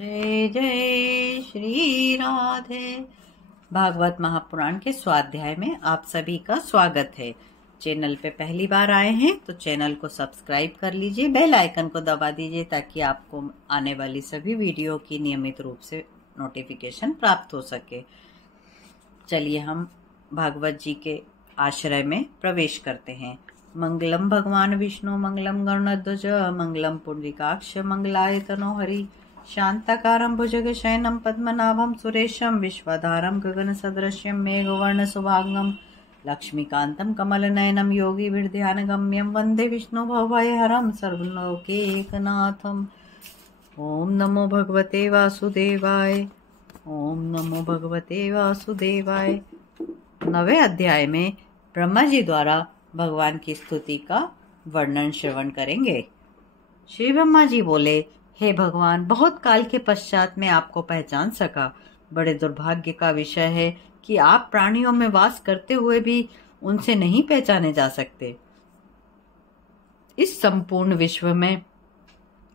जय जय श्री राधे। भागवत महापुराण के स्वाध्याय में आप सभी का स्वागत है। चैनल पे पहली बार आए हैं तो चैनल को सब्सक्राइब कर लीजिए, बेल आइकन को दबा दीजिए ताकि आपको आने वाली सभी वीडियो की नियमित रूप से नोटिफिकेशन प्राप्त हो सके। चलिए हम भागवत जी के आश्रय में प्रवेश करते हैं। मंगलम भगवान विष्णु मंगलम गरुड़ध्वज मंगलम पुंडरीकाक्ष मंगलाय तनो हरि शांताकारं भुजगशयनं पद्मनाभं सुरेशं विश्वधारं गगनसदृश्यं मेघवर्ण सुभागं लक्ष्मीकान्तं कमलनयनं योगिभिर्ध्यानगम्यं वन्दे विष्णुभवभयहरं सर्वलोकैकनाथम्। ओम नमो भगवते वासुदेवाय। ओम नमो भगवते वासुदेवाय। 9वें अध्याय में ब्रह्मा जी द्वारा भगवान की स्तुति का वर्णन श्रवण करेंगे। श्री ब्रह्मा जी बोले, हे भगवान, बहुत काल के पश्चात मैं आपको पहचान सका। बड़े दुर्भाग्य का विषय है कि आप प्राणियों में वास करते हुए भी उनसे नहीं पहचाने जा सकते। इस संपूर्ण विश्व में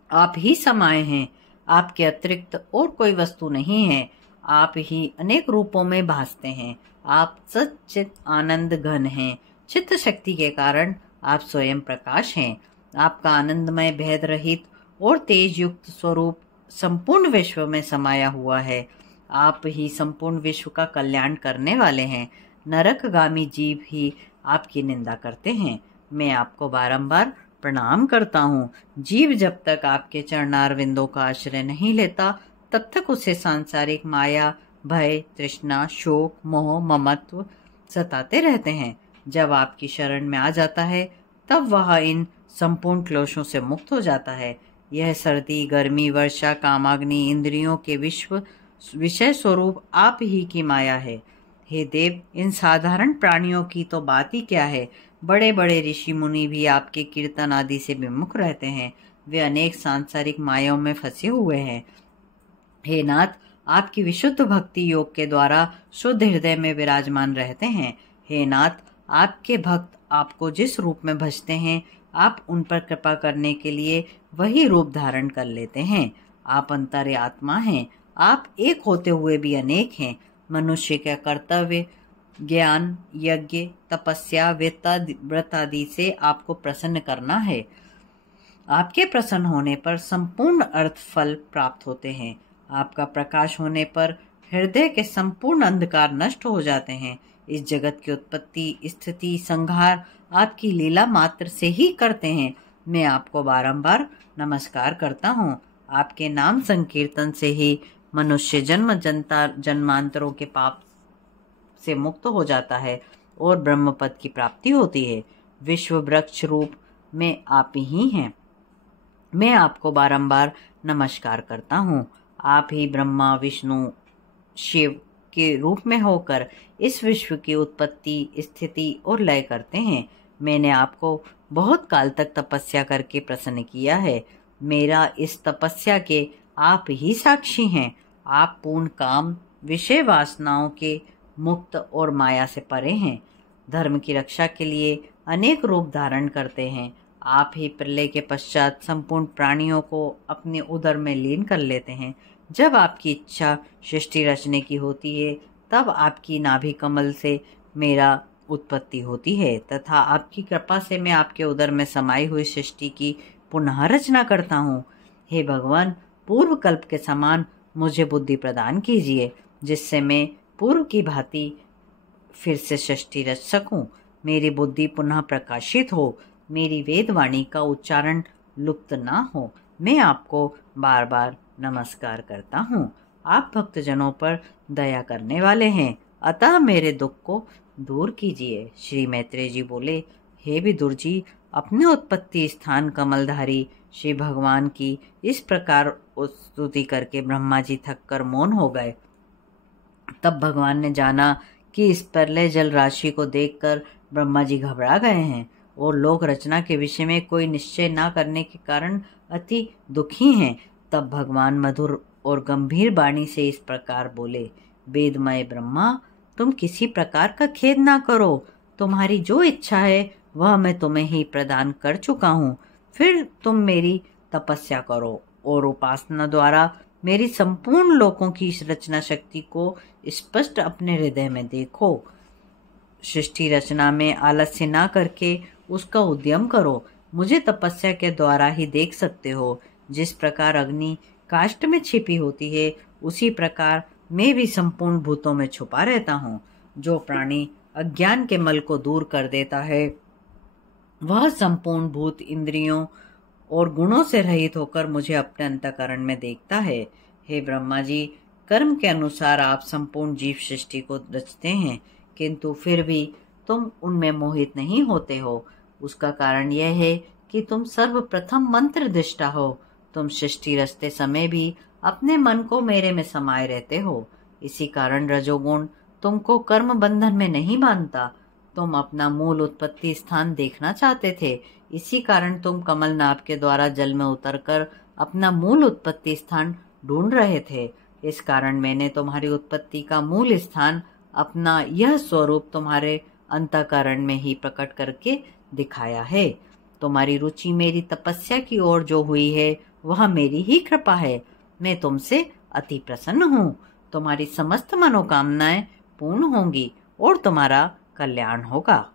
आप ही समाये हैं, आपके अतिरिक्त और कोई वस्तु नहीं है। आप ही अनेक रूपों में भासते हैं। आप सच्चित आनंद घन हैं। चित्त शक्ति के कारण आप स्वयं प्रकाश हैं। आपका आनंदमय भेद रहित और तेज युक्त स्वरूप संपूर्ण विश्व में समाया हुआ है। आप ही संपूर्ण विश्व का कल्याण करने वाले हैं। नरकगामी जीव ही आपकी निंदा करते हैं। मैं आपको बारंबार प्रणाम करता हूँ। जीव जब तक आपके चरणारविंदों का आश्रय नहीं लेता तब तक उसे सांसारिक माया, भय, तृष्णा, शोक, मोह, ममत्व सताते रहते हैं। जब आपकी शरण में आ जाता है तब वह इन संपूर्ण क्लेशों से मुक्त हो जाता है। यह सर्दी, गर्मी, वर्षा, कामाग्नि, इंद्रियों के विषय स्वरूप आप ही की माया है। हे देव, इन साधारण प्राणियों की तो बात ही क्या है। बड़े बड़े ऋषि मुनि भी आपके कीर्तन आदि से विमुख रहते हैं। वे अनेक सांसारिक मायाओं में फंसे हुए हैं। हे नाथ, आपकी विशुद्ध भक्ति योग के द्वारा शुद्ध हृदय में विराजमान रहते हैं। हे नाथ, आपके भक्त आपको जिस रूप में भजते हैं, आप उन पर कृपा करने के लिए वही रूप धारण कर लेते हैं। आप अंतर्यात्मा आत्मा हैं। आप एक होते हुए भी अनेक हैं। मनुष्य का कर्तव्य ज्ञान, यज्ञ, तपस्या, व्रत आदि से आपको प्रसन्न करना है। आपके प्रसन्न होने पर संपूर्ण अर्थ फल प्राप्त होते हैं। आपका प्रकाश होने पर हृदय के संपूर्ण अंधकार नष्ट हो जाते हैं। इस जगत की उत्पत्ति, स्थिति, संहार आपकी लीला मात्र से ही करते हैं। मैं आपको बारंबार नमस्कार करता हूँ। आपके नाम संकीर्तन से ही मनुष्य जन्मांतरों के पाप से मुक्त हो जाता है और ब्रह्म पद की प्राप्ति होती है। विश्व वृक्ष रूप में आप ही हैं। मैं आपको बारंबार नमस्कार करता हूँ। आप ही ब्रह्मा, विष्णु, शिव के रूप में होकर इस विश्व की उत्पत्ति, स्थिति और लय करते हैं। मैंने आपको बहुत काल तक तपस्या करके प्रसन्न किया है। मेरा इस तपस्या के आप ही साक्षी हैं। आप पूर्ण काम, विषय वासनाओं के मुक्त और माया से परे हैं। धर्म की रक्षा के लिए अनेक रूप धारण करते हैं। आप ही प्रलय के पश्चात संपूर्ण प्राणियों को अपने उदर में लीन कर लेते हैं। जब आपकी इच्छा सृष्टि रचने की होती है तब आपकी नाभि कमल से मेरा उत्पत्ति होती है तथा आपकी कृपा से मैं आपके उदर में समाई हुई सृष्टि की पुनः रचना करता हूँ। हे भगवान, पूर्व कल्प के समान मुझे बुद्धि प्रदान कीजिए जिससे मैं पूर्व की भांति फिर से सृष्टि रच सकूं। मेरी बुद्धि पुनः प्रकाशित हो, मेरी वेदवाणी का उच्चारण लुप्त ना हो। मैं आपको बार बार नमस्कार करता हूँ। आप भक्तजनों पर दया करने वाले हैं, अतः मेरे दुख को दूर कीजिए। श्री मैत्रेय जी बोले, हे विदुर जी, अपने उत्पत्ति स्थान कमलधारी श्री भगवान की इस प्रकार स्तुति करके ब्रह्मा जी थक कर मौन हो गए। तब भगवान ने जाना कि इस प्रलय जल राशि को देखकर ब्रह्मा जी घबरा गए हैं और लोक रचना के विषय में कोई निश्चय न करने के कारण अति दुखी हैं। तब भगवान मधुर और गंभीर वाणी से इस प्रकार बोले, वेदमय ब्रह्मा, तुम किसी प्रकार का खेद ना करो। तुम्हारी जो इच्छा है वह मैं तुम्हें ही प्रदान कर चुका हूँ। फिर तुम मेरी तपस्या करो और उपासना द्वारा मेरी संपूर्ण लोकों की इस रचना शक्ति को स्पष्ट अपने हृदय में देखो। सृष्टि रचना में आलस्य ना करके उसका उद्यम करो। मुझे तपस्या के द्वारा ही देख सकते हो। जिस प्रकार अग्नि काष्ठ में छिपी होती है, उसी प्रकार मैं भी संपूर्ण भूतों में छुपा रहता हूँ। जो प्राणी अज्ञान के मल को दूर कर देता है, वह संपूर्ण भूत इंद्रियों और गुणों से रहित होकर मुझे अपने अंतःकरण में देखता है। हे ब्रह्मा जी, कर्म के अनुसार आप संपूर्ण जीव सृष्टि को रचते हैं, किंतु फिर भी तुम उनमें मोहित नहीं होते हो। उसका कारण यह है कि तुम सर्वप्रथम मंत्र दृष्टा हो। तुम सृष्टि रचते समय भी अपने मन को मेरे में समाये रहते हो। इसी कारण रजोगुण तुमको कर्म बंधन में नहीं बांधता। तुम अपना मूल उत्पत्ति स्थान देखना चाहते थे, इसी कारण तुम कमल नाभ के द्वारा जल में उतरकर अपना मूल उत्पत्ति स्थान ढूंढ रहे थे। इस कारण मैंने तुम्हारी उत्पत्ति का मूल स्थान, अपना यह स्वरूप तुम्हारे अंतःकरण में ही प्रकट करके दिखाया है। तुम्हारी रुचि मेरी तपस्या की ओर जो हुई है, वह मेरी ही कृपा है। मैं तुमसे अति प्रसन्न हूँ। तुम्हारी समस्त मनोकामनाएं पूर्ण होंगी और तुम्हारा कल्याण होगा।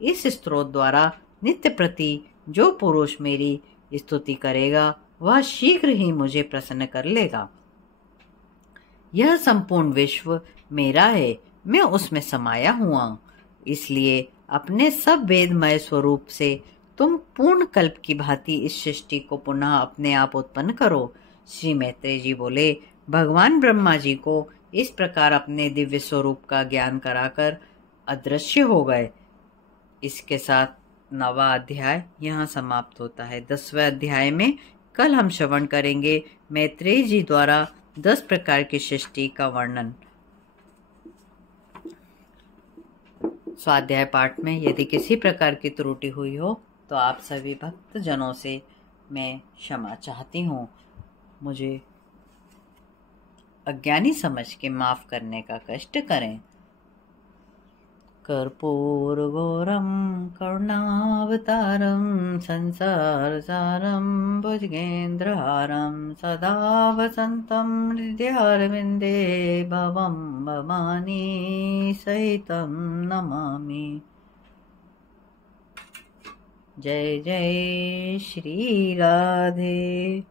इस स्तोत्र द्वारा नित्य प्रति जो पुरुष मेरी स्तुति करेगा, वह शीघ्र ही मुझे प्रसन्न कर लेगा। यह संपूर्ण विश्व मेरा है, मैं उसमें समाया हुआ। इसलिए अपने सब वेदमय स्वरूप से तुम पूर्ण कल्प की भांति इस सृष्टि को पुनः अपने आप उत्पन्न करो। श्री मैत्रेय जी बोले, भगवान ब्रह्मा जी को इस प्रकार अपने दिव्य स्वरूप का ज्ञान कराकर अदृश्य हो गए। इसके साथ 9वां अध्याय यहाँ समाप्त होता है। 10वें अध्याय में कल हम श्रवण करेंगे मैत्रेय जी द्वारा 10 प्रकार की सृष्टि का वर्णन। स्वाध्याय पाठ में यदि किसी प्रकार की त्रुटि हुई हो तो आप सभी भक्त जनों से मैं क्षमा चाहती हूँ। मुझे अज्ञानी समझ के माफ करने का कष्ट करें। कर्पूरगौरं करुणावतारं संसारसारं भुजगेन्द्रहारं सदा वसन्तं हृदयारविन्दे भवं भवानी सहितं नमामि। जय जय श्री राधे।